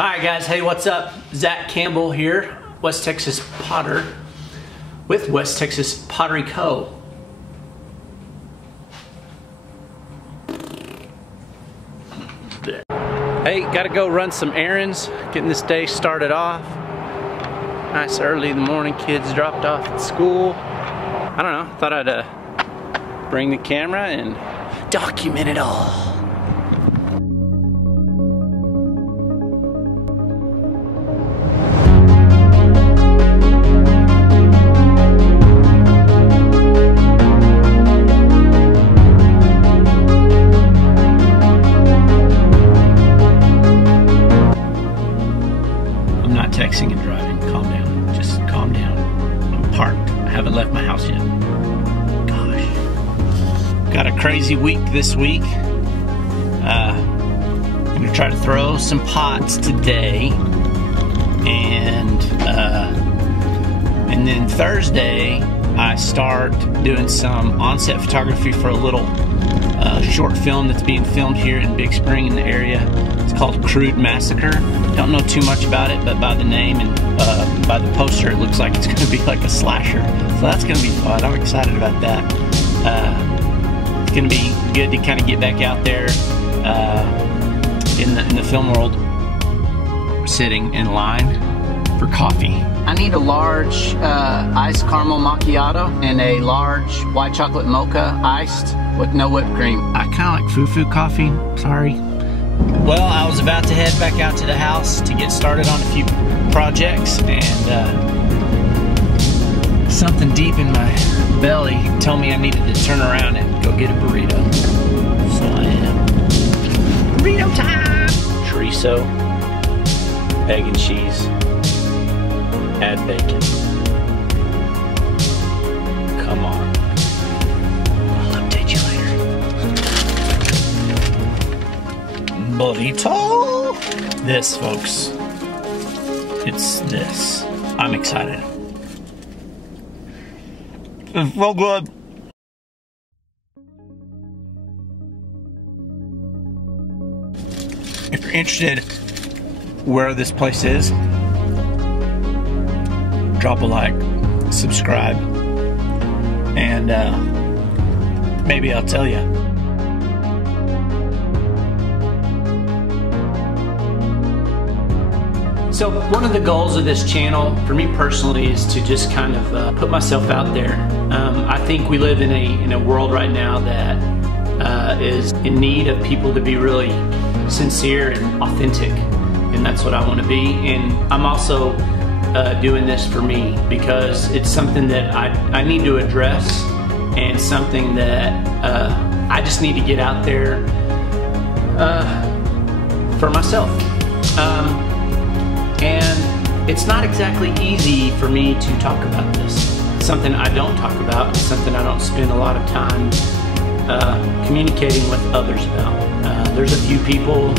Hi guys, hey, what's up? Zach Campbell here, West Texas Potter with West Texas Pottery Co. Hey, gotta go run some errands, getting this day started off. Nice early in the morning, kids dropped off at school. I don't know, thought I'd bring the camera and document it all. Texting and driving, calm down, just calm down. I'm parked, I haven't left my house yet. Gosh. Got a crazy week this week. I'm gonna try to throw some pots today. And then Thursday, I start doing some on-set photography for a little short film that's being filmed here in Big Spring in the area. It's called Crude Massacre. Don't know too much about it, but by the name and by the poster, it looks like it's going to be like a slasher. So that's going to be fun. I'm excited about that. It's going to be good to kind of get back out there in the film world. We're sitting in line for coffee. I need a large iced caramel macchiato and a large white chocolate mocha iced with no whipped cream. I kind of like foo-foo coffee, sorry. Well, I was about to head back out to the house to get started on a few projects, and something deep in my belly told me I needed to turn around and go get a burrito. So I am. Burrito time! Chorizo, egg and cheese, add bacon. Come on. I'll update you later. Burrito. This, folks. It's this. I'm excited. It's so good. If you're interested where this place is, drop a like, subscribe, and maybe I'll tell you. So one of the goals of this channel, for me personally, is to just kind of put myself out there. I think we live in a world right now that is in need of people to be really sincere and authentic, and that's what I want to be. And I'm also doing this for me because it's something that I need to address, and something that I just need to get out there for myself. And it's not exactly easy for me to talk about this. It's something I don't talk about. It's something I don't spend a lot of time communicating with others about. There's a few people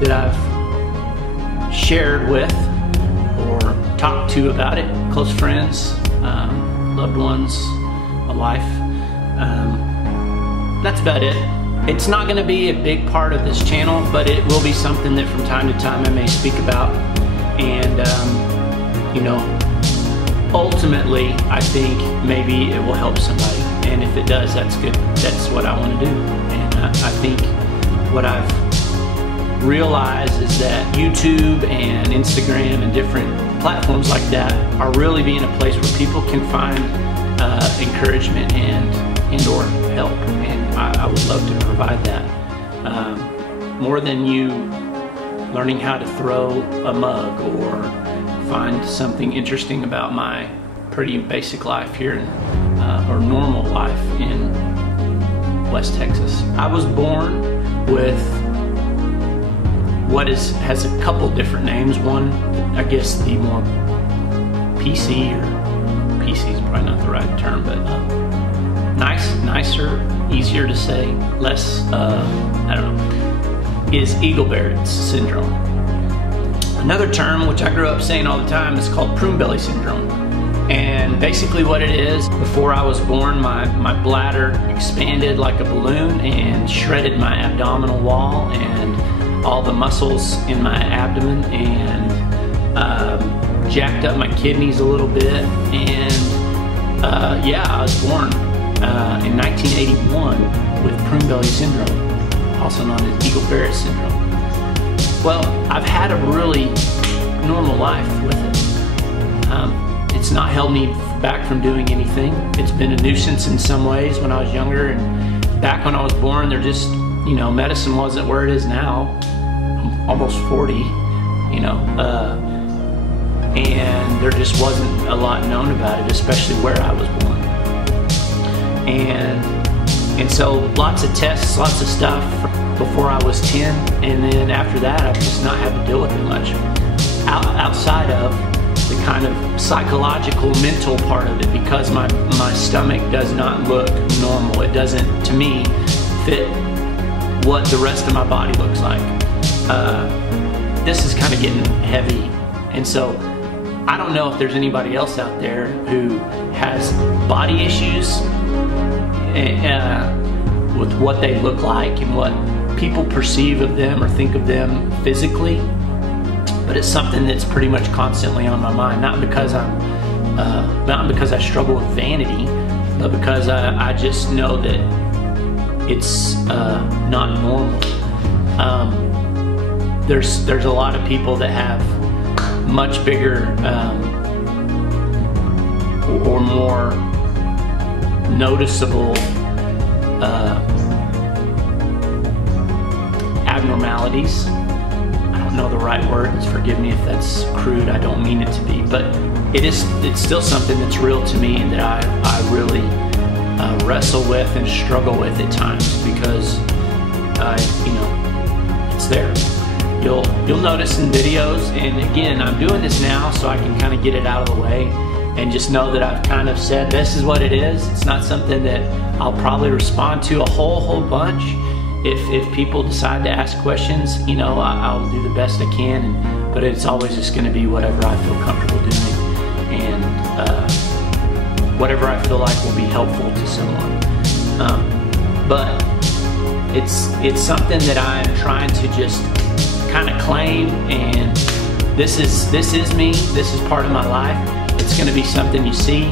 that I've shared with or talked to about it, close friends, loved ones, a wife. That's about it. It's not going to be a big part of this channel, but it will be something that from time to time I may speak about. And, you know, ultimately, I think maybe it will help somebody. And if it does, that's good. That's what I want to do. And I think what I've realized is that YouTube and Instagram and different platforms like that are really being a place where people can find encouragement and or help. And I would love to provide that. More than you learning how to throw a mug or find something interesting about my pretty basic life here or normal life in West Texas. I was born with what has a couple different names. One, I guess the more PC, or PC is probably not the right term, but nicer, easier to say, less, I don't know, is Eagle Barrett's syndrome. Another term, which I grew up saying all the time, is called Prune Belly Syndrome. And basically what it is, before I was born, my bladder expanded like a balloon and shredded my abdominal wall and all the muscles in my abdomen, and jacked up my kidneys a little bit. And yeah, I was born in 1981 with Prune Belly Syndrome, also known as Eagle-Barrett Syndrome. Well, I've had a really normal life with it. It's not held me back from doing anything. It's been a nuisance in some ways when I was younger, and back when I was born, there just, you know, medicine wasn't where it is now. I'm almost 40, you know, and there just wasn't a lot known about it, especially where I was born. And so lots of tests, lots of stuff before I was 10, and then after that, I've just not had to deal with it much. Outside of the kind of psychological, mental part of it, because my stomach does not look normal. It doesn't, to me, fit what the rest of my body looks like. This is kind of getting heavy, and so I don't know if there's anybody else out there who has body issues with what they look like and what people perceive of them or think of them physically. But it's something that's pretty much constantly on my mind. Not because I struggle with vanity, but because I just know that it's not normal. There's a lot of people that have much bigger or more noticeable abnormalities. I don't know the right words, forgive me if that's crude, I don't mean it to be, but it's still something that's real to me and that I really wrestle with and struggle with at times, because you know, it's there. You'll notice in videos, and again, I'm doing this now so I can kind of get it out of the way and just know that I've kind of said this is what it is. It's not something that I'll probably respond to a whole bunch. If people decide to ask questions, you know, I'll do the best I can, but it's always just going to be whatever I feel comfortable doing, and whatever I feel like will be helpful to someone. But it's something that I'm trying to just kind of claim, and this is me. This is part of my life. It's going to be something you see.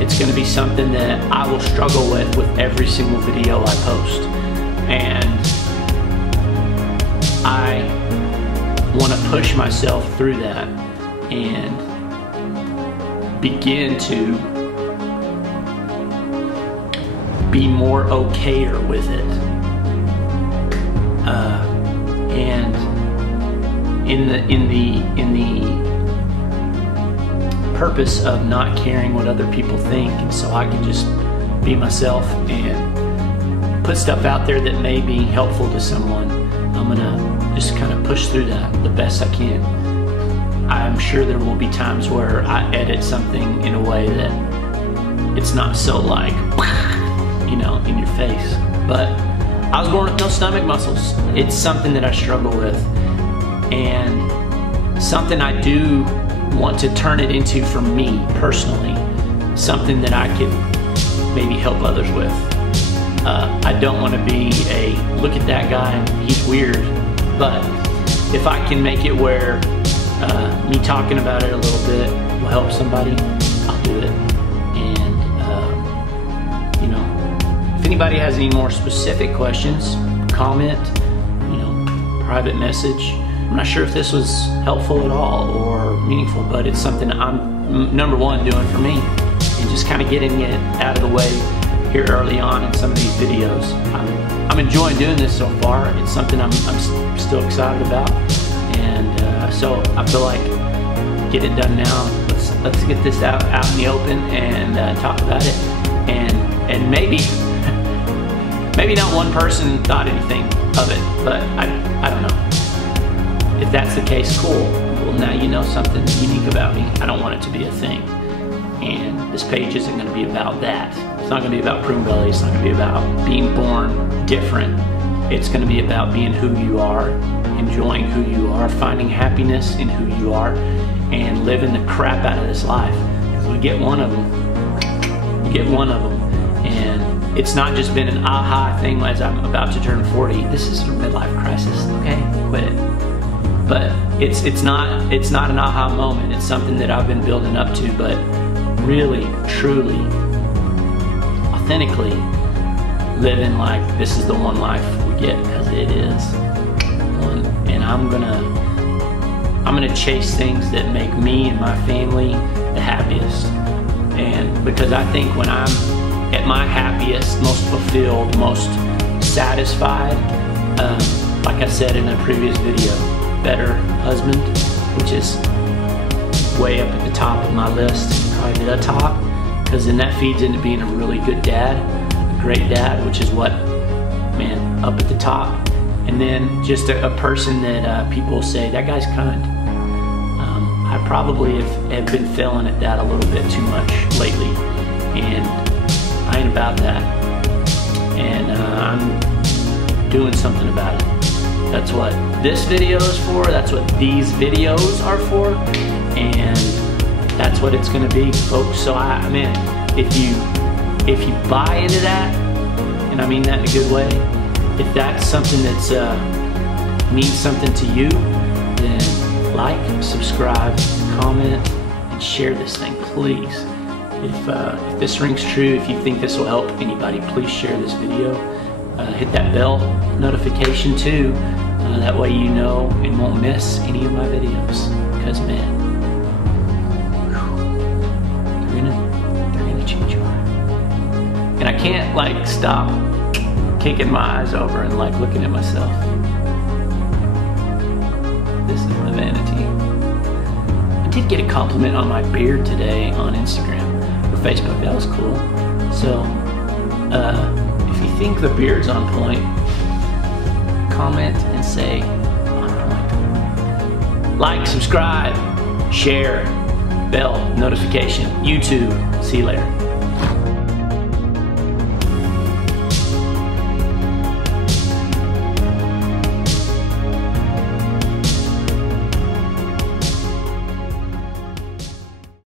It's going to be something that I will struggle with every single video I post. And I want to push myself through that and begin to be more okayer with it. And in the purpose of not caring what other people think, and so I can just be myself and put stuff out there that may be helpful to someone, I'm gonna just kind of push through that the best I can. I'm sure there will be times where I edit something in a way that it's not so like, you know, in your face. But I was born with no stomach muscles. It's something that I struggle with, and something I do want to turn it into for me personally, something that I could maybe help others with. I don't want to be a look at that guy, he's weird, but if I can make it where me talking about it a little bit will help somebody, I'll do it. And you know, if anybody has any more specific questions, comment, you know, private message. I'm not sure if this was helpful at all or meaningful, but it's something I'm, number one, doing for me, and just kind of getting it out of the way here early on in some of these videos. I'm enjoying doing this so far. It's something I'm still excited about, and so I feel like get it done now. Let's get this out in the open and talk about it, and maybe not one person thought anything of it, but I don't know. If that's the case, cool. Well, now you know something unique about me. I don't want it to be a thing. And this page isn't going to be about that. It's not going to be about Prune Belly. It's not going to be about being born different. It's going to be about being who you are, enjoying who you are, finding happiness in who you are, and living the crap out of this life. Because we get one of them. We get one of them. And it's not just been an aha thing as I'm about to turn 40. This is a midlife crisis, okay? Quit it. But it's not an aha moment. It's something that I've been building up to, but really, truly, authentically living like this is the one life we get, because it is one. And I'm gonna chase things that make me and my family the happiest. And because I think when I'm at my happiest, most fulfilled, most satisfied, like I said in a previous video, better husband, which is way up at the top of my list, probably the top, because then that feeds into being a really good dad, a great dad, which is what, man, up at the top. And then just a person that people say, that guy's kind. I probably have been failing at that a little bit too much lately, and I ain't about that. And I'm doing something about it. That's what this video is for, that's what these videos are for, and that's what it's gonna be, folks. So man, if you buy into that, and I mean that in a good way, if that's something that's means something to you, then like, subscribe, comment, and share this thing, please. If this rings true, if you think this will help anybody, please share this video. Hit that bell notification too. That way you know and won't miss any of my videos. Because man, they're gonna change your life. And I can't like stop kicking my eyes over and like looking at myself. This is my vanity. I did get a compliment on my beard today on Instagram or Facebook. That was cool. So if you think the beard's on point, comment and say on point. Like, subscribe, share, bell notification, YouTube. See you later.